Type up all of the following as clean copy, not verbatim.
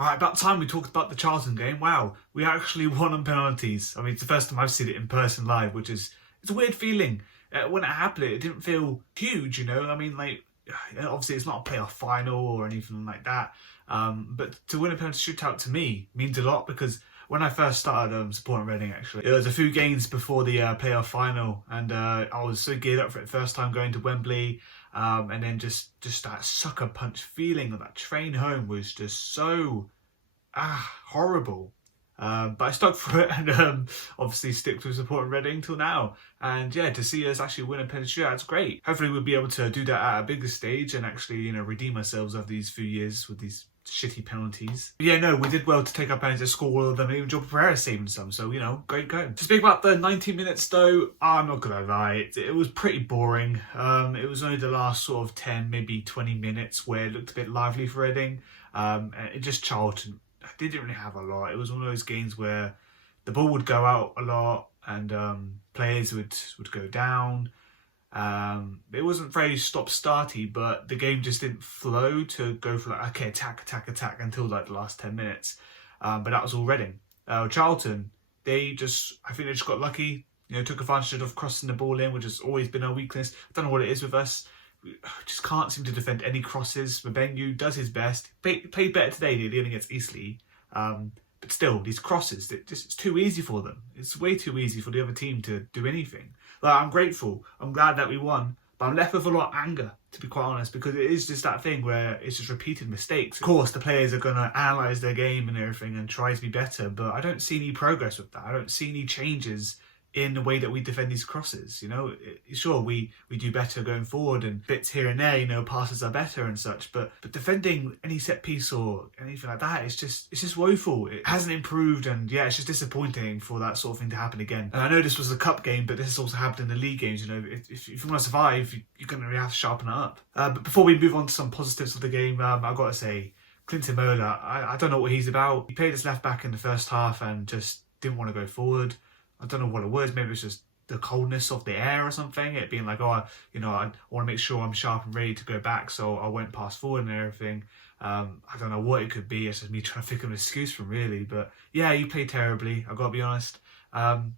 Alright, about time we talked about the Charlton game. Wow, we actually won on penalties. I mean, it's the first time I've seen it in person live, which is, it's a weird feeling. When it happened, it didn't feel huge, you know? I mean, like, obviously it's not a playoff final or anything like that. But to win a penalty shootout to me means a lot, because when I first started supporting Reading, actually, it was a few games before the playoff final, and I was so geared up for it first time going to Wembley, and then just that sucker punch feeling of that train home was just so horrible. But I stuck for it, and obviously stick to supporting Reading till now. And yeah, to see us actually win a penalty shootout, it's great. Hopefully we'll be able to do that at a bigger stage and actually, you know, redeem ourselves over these few years with these shitty penalties. But yeah, no, we did well to take our penalties, score all of them, and even Joe Pereira saving some, so, you know, great go. To speak about the 90 minutes though, I'm not gonna lie, it was pretty boring. It was only the last sort of 10, maybe 20 minutes where it looked a bit lively for Reading. And it just Charlton, they didn't really have a lot. It was one of those games where the ball would go out a lot and players would go down. It wasn't very stop-starty, but the game just didn't flow to go for like, okay, attack until like the last 10 minutes. But that was all Reading. Charlton, I think they just got lucky, you know, took advantage of crossing the ball in, which has always been our weakness. I don't know what it is with us. We just can't seem to defend any crosses. Mabengu does his best. Played better today, nearly against Eastleigh. But still, these crosses, it's too easy for them. It's way too easy for the other team to do anything. Like, I'm grateful. I'm glad that we won. But I'm left with a lot of anger, to be quite honest, because it is just that thing where it's just repeated mistakes. Of course, the players are going to analyse their game and everything and try to be better, but I don't see any progress with that. I don't see any changes in the way that we defend these crosses. You know, sure, we do better going forward and bits here and there, you know, passes are better and such, but defending any set piece or anything like that, it's just woeful. It hasn't improved, and yeah, it's just disappointing for that sort of thing to happen again. And I know this was a cup game, but this has also happened in the league games. You know, if you want to survive, you're going to really have to sharpen it up. But before we move on to some positives of the game, I've got to say, Clinton Mola, I don't know what he's about. He played as left back in the first half and just didn't want to go forward. I don't know what it was. Maybe it's just the coldness of the air or something. It being like, oh, you know, I want to make sure I'm sharp and ready to go back, so I went past forward and everything. I don't know what it could be. It's just me trying to think of an excuse for him, really. But yeah, he played terribly, I've got to be honest.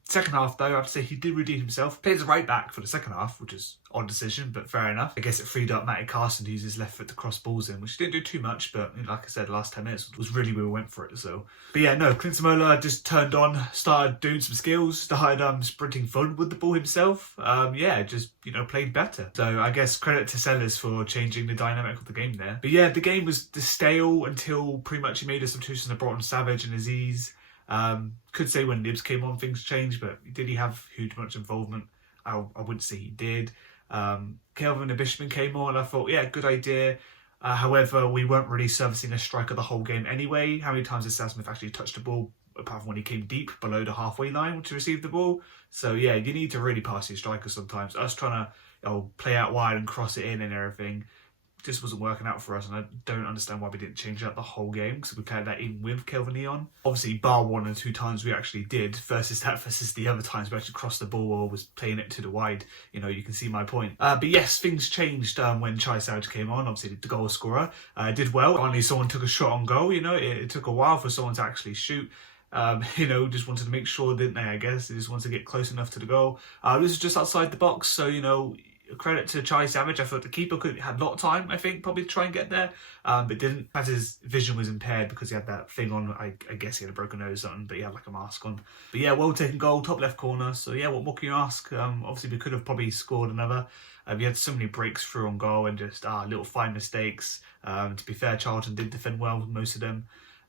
Second half, though, I have to say he did redeem himself. Played as a right back for the second half, which is an odd decision, but fair enough. I guess it freed up Matty Carson to use his left foot to cross balls in, which didn't do too much, but like I said, the last 10 minutes was really where we went for it. So, but yeah, no, Clinton Mola just turned on, started doing some skills, started sprinting forward with the ball himself. Yeah, just, you know, played better. So I guess credit to Sellers for changing the dynamic of the game there. But yeah, the game was stale until pretty much he made a substitution that brought on Savage and Aziz. Could say when Nibs came on things changed, but did he have huge much involvement? I wouldn't say he did. Kelvin and Bishman came on, I thought, yeah, good idea. However, we weren't really servicing a striker the whole game anyway. How many times did Sam Smith actually touch the ball, apart from when he came deep below the halfway line to receive the ball? So yeah, you need to really pass your strikers sometimes. Us trying to play out wide and cross it in and everything just wasn't working out for us, and I don't understand why we didn't change up the whole game, because we played that even with Kelvin Leon. Obviously, bar 1 and 2 times we actually did, versus the other times we actually crossed the ball or was playing it to the wide. You know, you can see my point. But yes, things changed when Chai Savage came on. Obviously, the goal scorer did well. Finally, someone took a shot on goal. You know, it took a while for someone to actually shoot. You know, just wanted to make sure, didn't they, I guess? They just wanted to get close enough to the goal. This is just outside the box, so, you know, credit to Chai Savage. I thought the keeper had a lot of time, I think, probably to try and get there, but didn't. As his vision was impaired because he had that thing on. I guess he had a broken nose or something, but he had like a mask on. But yeah, well taken goal, top left corner. So yeah, what more can you ask? Obviously, we could have probably scored another. We had so many breaks through on goal and just little fine mistakes. To be fair, Charlton did defend well with most of them.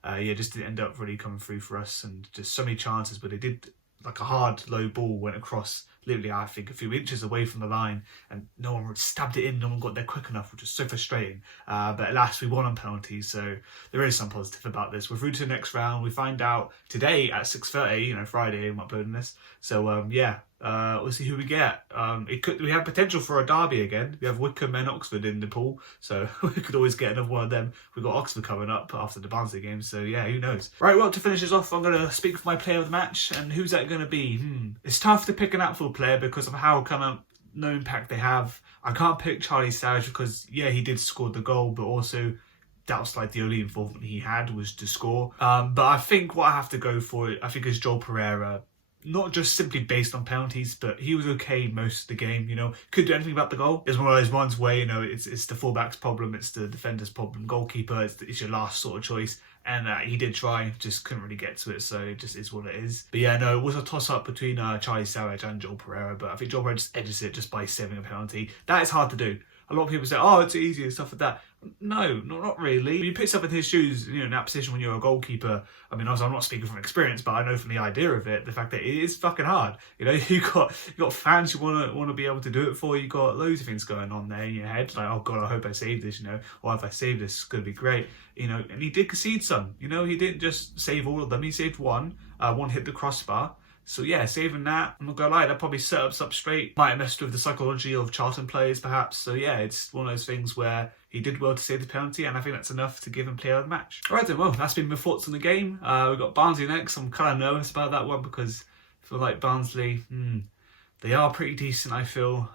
Yeah, just didn't end up really coming through for us, and just so many chances, but they did. Like a hard low ball went across, literally I think a few inches away from the line, and no one stabbed it in, no one got there quick enough, which was so frustrating. But at last we won on penalties, so there is some positive about this. We're through to the next round. We find out today at 6:30, you know, Friday I'm uploading this. So yeah, we'll see who we get. We have potential for a derby again. We have Wycombe and Oxford in the pool, so we could always get another one of them. We've got Oxford coming up after the Barnsley game, so yeah, who knows. Right, well, to finish this off, I'm going to speak for my player of the match, and who's that going to be? It's tough to pick an outfield player because of how kind of no impact they have. I can't pick Charlie Savage because, yeah, he did score the goal, but also that was like the only involvement he had was to score. But I think what I have to go for, I think, is Joel Pereira. Not just simply based on penalties, but he was okay most of the game, you know. Couldn't do anything about the goal. It's one of those ones where, you know, it's the fullback's problem, it's the defender's problem. Goalkeeper is your last sort of choice. And he did try, just couldn't really get to it, so it just is what it is. But yeah, no, it was a toss-up between Charlie Sarrage and Joel Pereira, but I think Joel Pereira just edges it just by saving a penalty. That is hard to do. A lot of people say, oh, it's easy and stuff like that. No, not really. When you put yourself in his shoes, you know, in that position when you're a goalkeeper, I mean, I'm not speaking from experience, but I know from the idea of it, the fact that it is fucking hard. You know, you got fans you want to be able to do it for. You got loads of things going on there in your head, like, oh god, I hope I save this, you know, or if I save this, it's gonna be great, you know. And he did concede some. You know, he didn't just save all of them. He saved one. One hit the crossbar. So yeah, saving that, I'm not gonna lie, that probably set us up straight. Might have messed with the psychology of Charlton players perhaps. So yeah, it's one of those things where he did well to save the penalty, and I think that's enough to give him player of the match. Alright then, well, that's been my thoughts on the game. We've got Barnsley next. I'm kind of nervous about that one because I feel like Barnsley, they are pretty decent, I feel.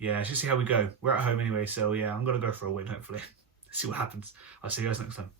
Yeah, let's just see how we go. We're at home anyway, so yeah, I'm gonna go for a win, hopefully. See what happens. I'll see you guys next time.